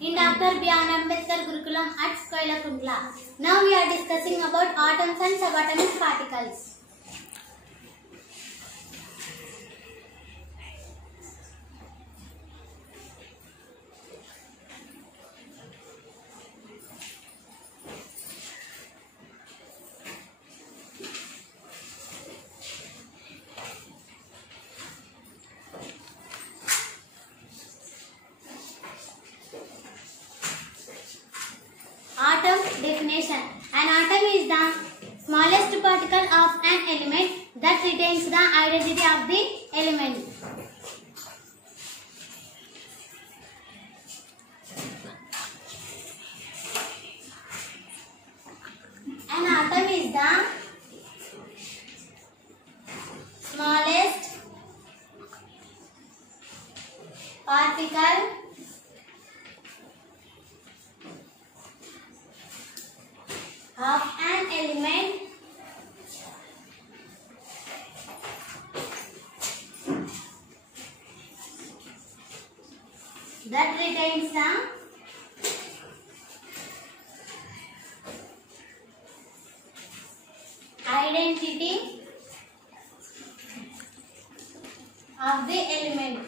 in Dr. B.R. Ambedkar Gurukulam at Koilakundla. Now we are discussing about atoms and subatomic particles. Atom definition. An atom is the smallest particle of an element that retains the identity of the element. An atom is the smallest particle of an element that retains the identity of the element.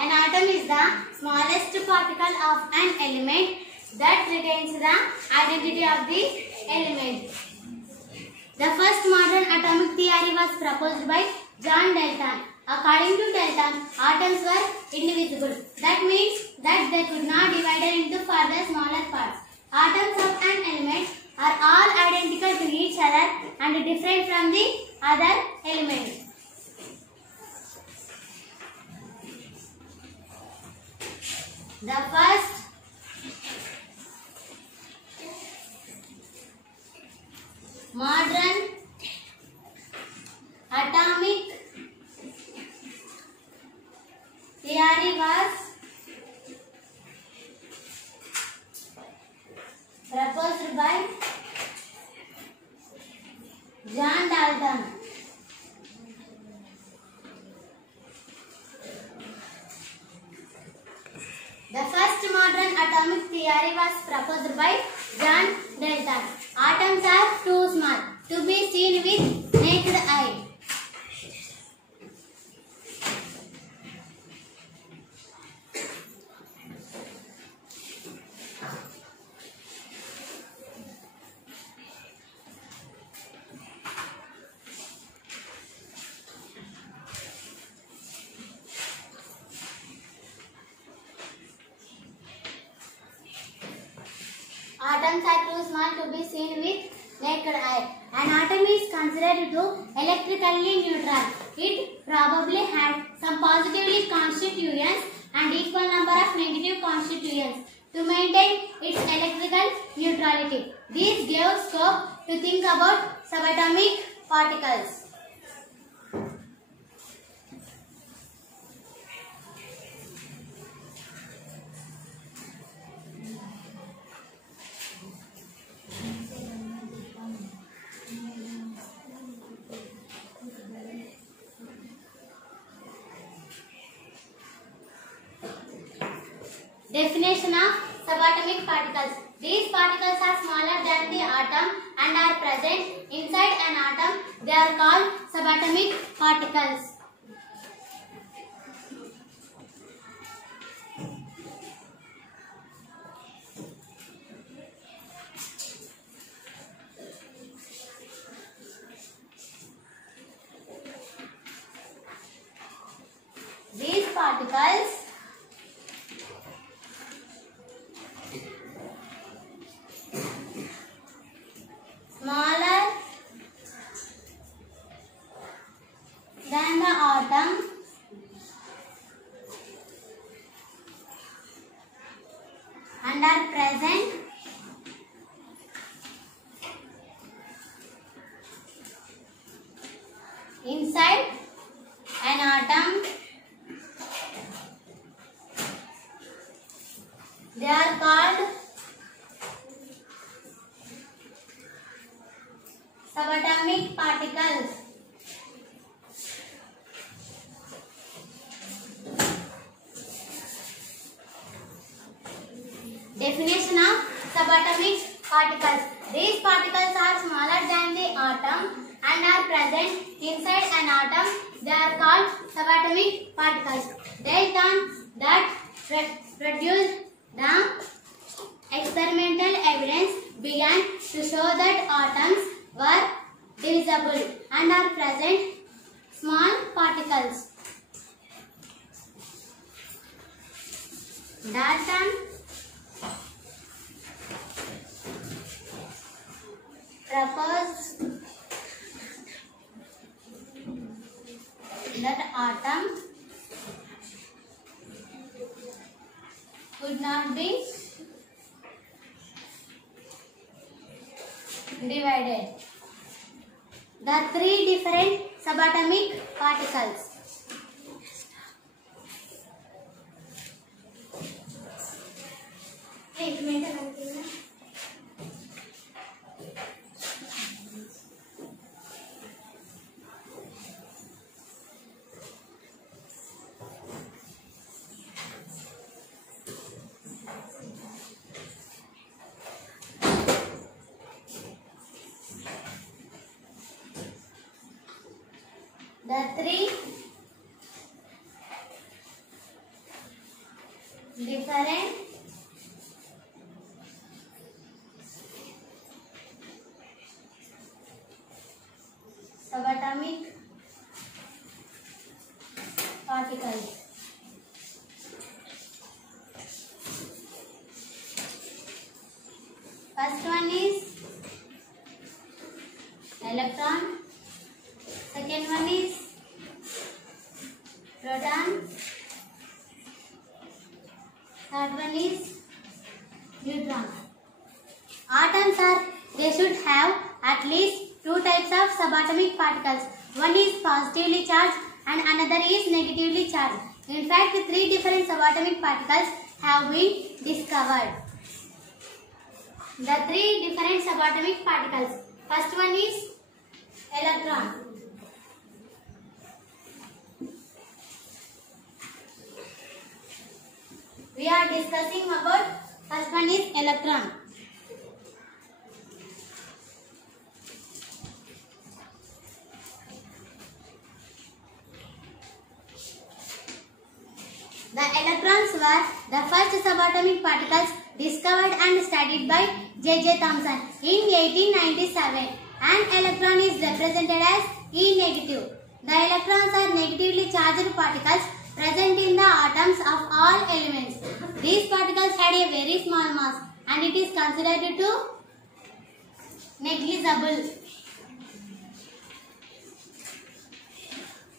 An atom is the smallest particle of an element that retains the identity of the element. The first modern atomic theory was proposed by John Dalton. According to Dalton, atoms were indivisible. That means that they could not be divided into further smaller parts. Atoms of an element are all identical to each other and different from the other elements. The first modern atomic theory was proposed by John Dalton. The first modern atomic theory was proposed by John Dalton. Atoms are too small to be seen with naked eye. Atoms are too small to be seen with naked eye. An atom is considered to electrically neutral. It probably has some positively constituents and equal number of negative constituents to maintain its electrical neutrality. This gave scope to think about subatomic particles. Definition of subatomic particles. These particles are smaller than the atom and are present inside an atom. They are called subatomic particles. These particles smaller than the atom and are present inside an atom. They are called subatomic particles. Definition of subatomic particles. These particles are smaller than the atom and are present inside an atom. They are called subatomic particles. Based on that produced, the experimental evidence began to show that atoms were divisible and are present small particles. Dalton proposed that atom could not be divided. The three different subatomic particles. The three different subatomic particles. First one is electron. Second one is proton. Third one is neutron. Atoms they should have at least two types of subatomic particles. One is positively charged and another is negatively charged. In fact, three different subatomic particles have been discovered. The three different subatomic particles. First one is electron. We are discussing about first one is electron. The electrons were the first subatomic particles discovered and studied by J.J. Thomson in 1897. An electron is represented as E negative. The electrons are negatively charged particles present in the atoms of all elements. These particles had a very small mass and it is considered to negligible.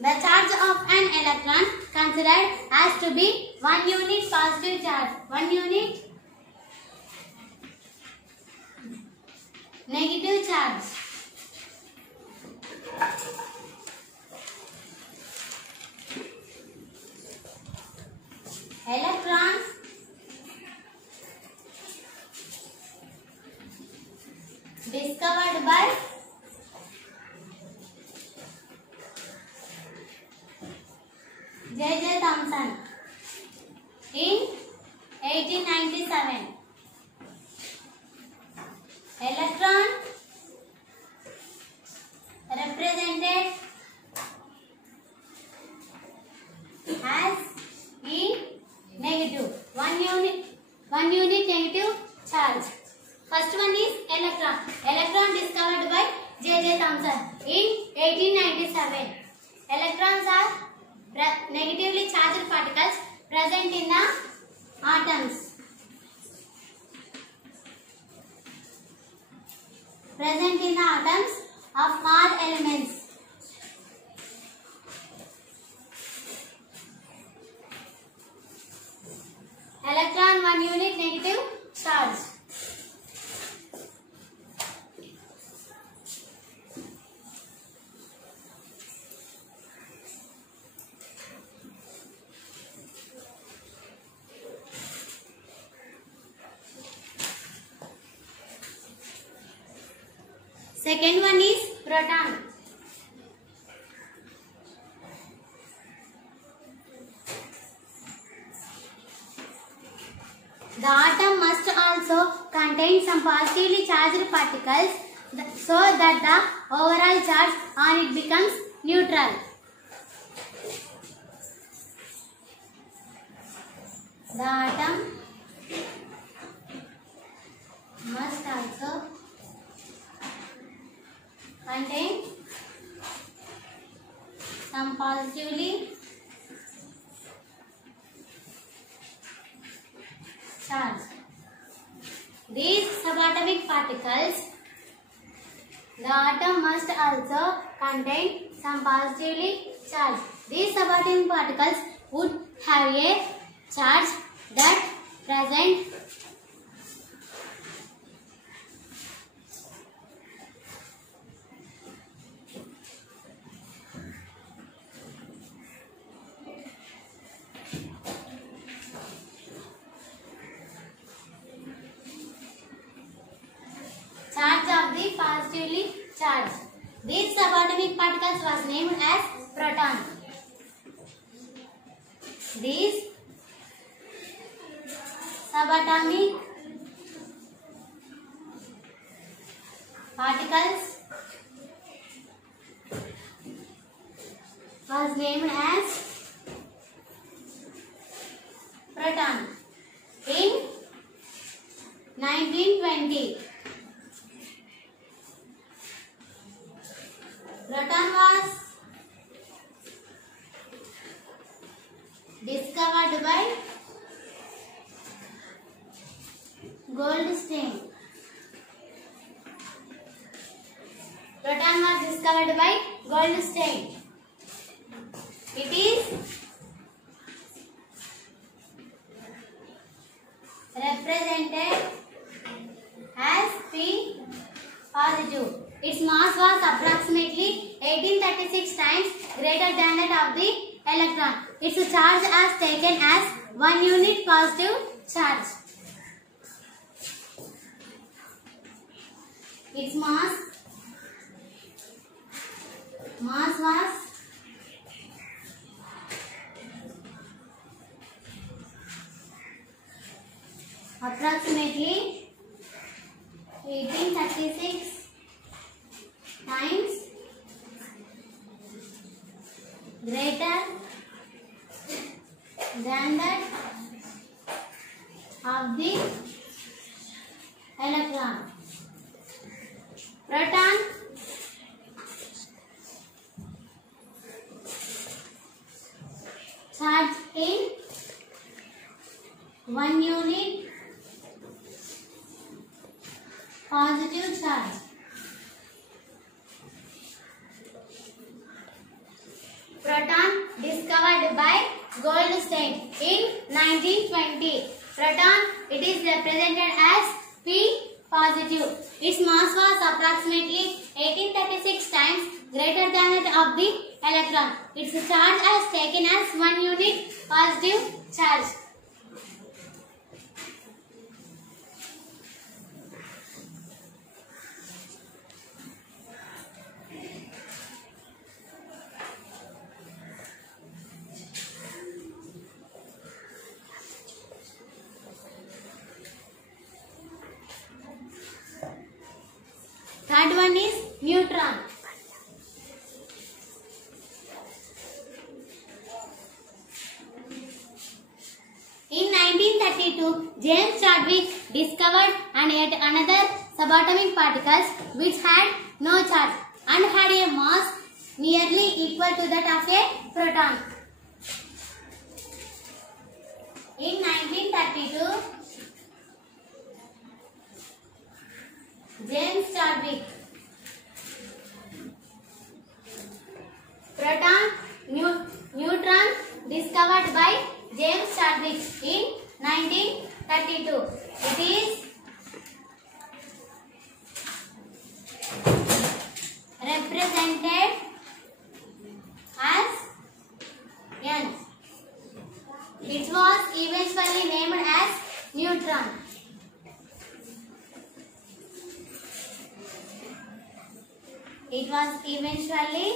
The charge of an electron considered as to be 1 unit positive charge, 1 unit negative charge. Electrons discovered by J.J. Thomson in 1897. Electron represented as E negative, 1 unit negative charge. First one is electron. Electron discovered by J.J. Thomson in 1897. Electrons are negatively charged particles present in the atoms. Present in the atoms of all elements. Electron 1 unit negative charge. Second one is proton. The atom must also contain some positively charged particles so that the overall charge on it becomes neutral. The atom must also contain some positively charged. These subatomic particles, the atom must also contain some positively charged. These subatomic particles would have a charge that present charge of the positively charged. These subatomic particles was named as proton. These subatomic particles was named as proton in 1920. Proton was discovered by Goldstein. Proton was discovered by Goldstein. It is represented as P positive. Its mass was approximately 1836 times greater than that of the electron. Its charge is taken as 1 unit positive charge. Its mass was approximately 1836 times greater than that of the electron. Proton charge in 1 unit positive charge. Proton discovered by Goldstein in 1920. Proton, it is represented as P positive. Its mass was approximately 1836 times greater than that of the electron. Its charge is taken as 1 unit positive charge. Third one is neutron. In 1932, James Chadwick discovered yet another subatomic particles which had no charge and had a mass nearly equal to that of a proton. In 1932, James Chadwick, proton, neutron discovered by James Chadwick in 1932. It is represented as N. It was eventually named as neutron. It was eventually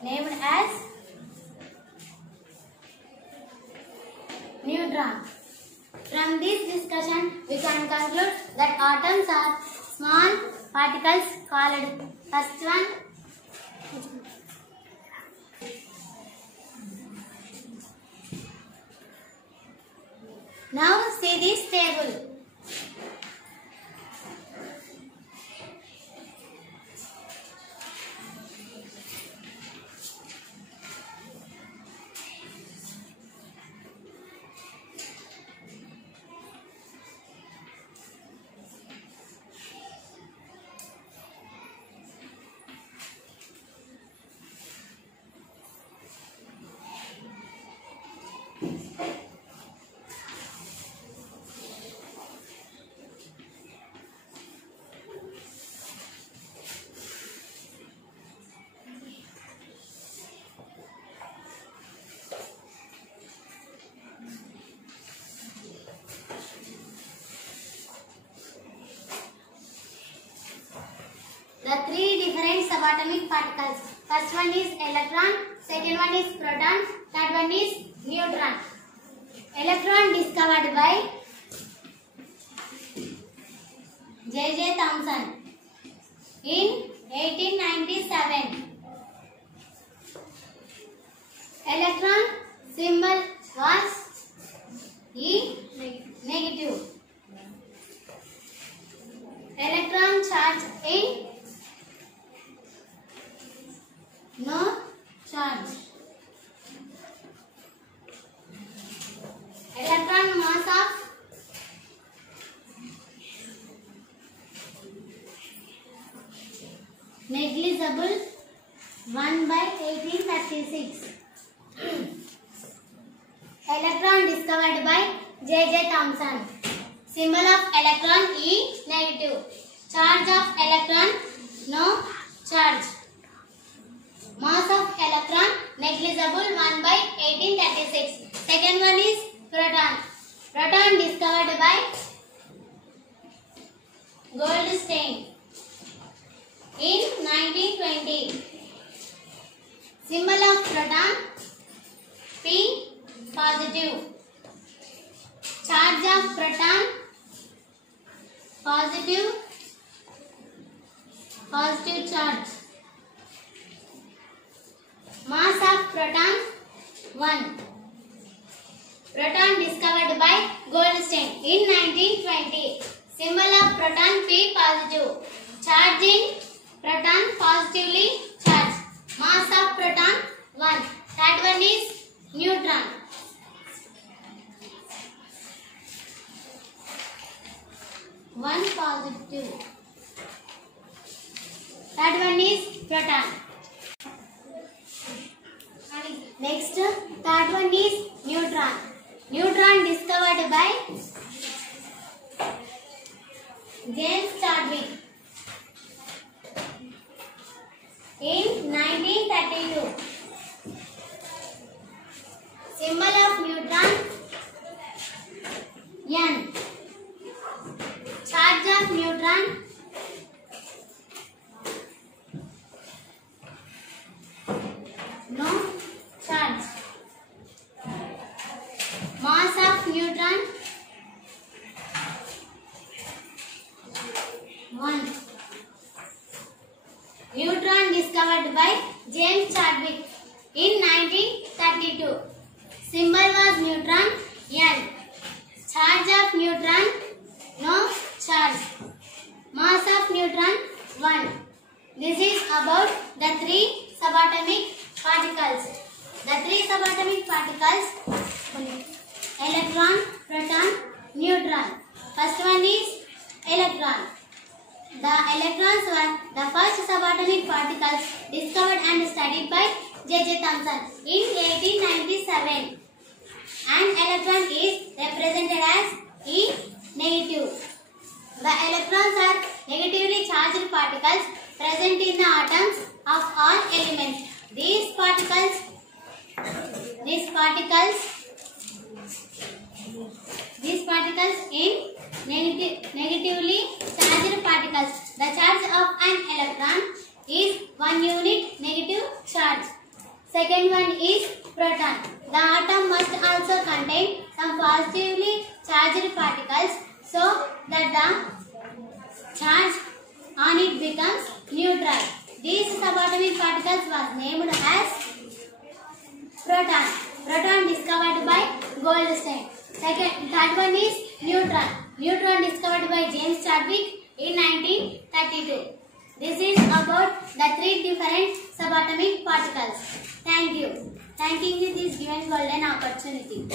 named as can conclude that atoms are small particles called first one. Now see this table. The three different subatomic particles. First one is electron, second one is proton, third one is neutron. Electron discovered by J.J. Thomson in 1897. Electron symbol was E negative. Electron charge in no charge. Electron mass of negligible 1/1836. Electron discovered by J.J. Thomson. Symbol of electron E negative. Charge of electron no charge. Mass of electron negligible 1/1836. Second one is proton. Proton discovered by Goldstein in 1920. Symbol of proton P positive. Charge of proton positive charge. Mass of proton 1. Proton discovered by Goldstein in 1920. Symbol of proton P positive. Charging proton positively charged. Mass of proton 1. Third one is neutron. One positive. Third one is proton. Next, third one is neutron. Neutron discovered by James Chadwick in 1932. Symbol of neutron N. Charge of neutron no charge. Mass of neutron 1. Neutron discovered by James Chadwick in 1932. Symbol was neutron N. Charge of neutron no charge. Mass of neutron 1. This is about the three subatomic particles. The three subatomic particles: electron, proton, neutron. First one is electron. The electrons were the first subatomic particles discovered and studied by J.J. Thomson in 1897. An electron is represented as E negative. The electrons are negatively charged particles present in the atoms of all elements. These particles in negatively charged particles. The charge of an electron is 1 unit negative charge. Second one is proton. The atom must also contain some positively charged particles so that the charge on it becomes neutral. These subatomic particles was named as proton. Proton discovered by Goldstein. Third one is neutron. Neutron discovered by James Chadwick in 1932. This is about the 3 different subatomic particles. Thank you. Thanking you this given golden opportunity.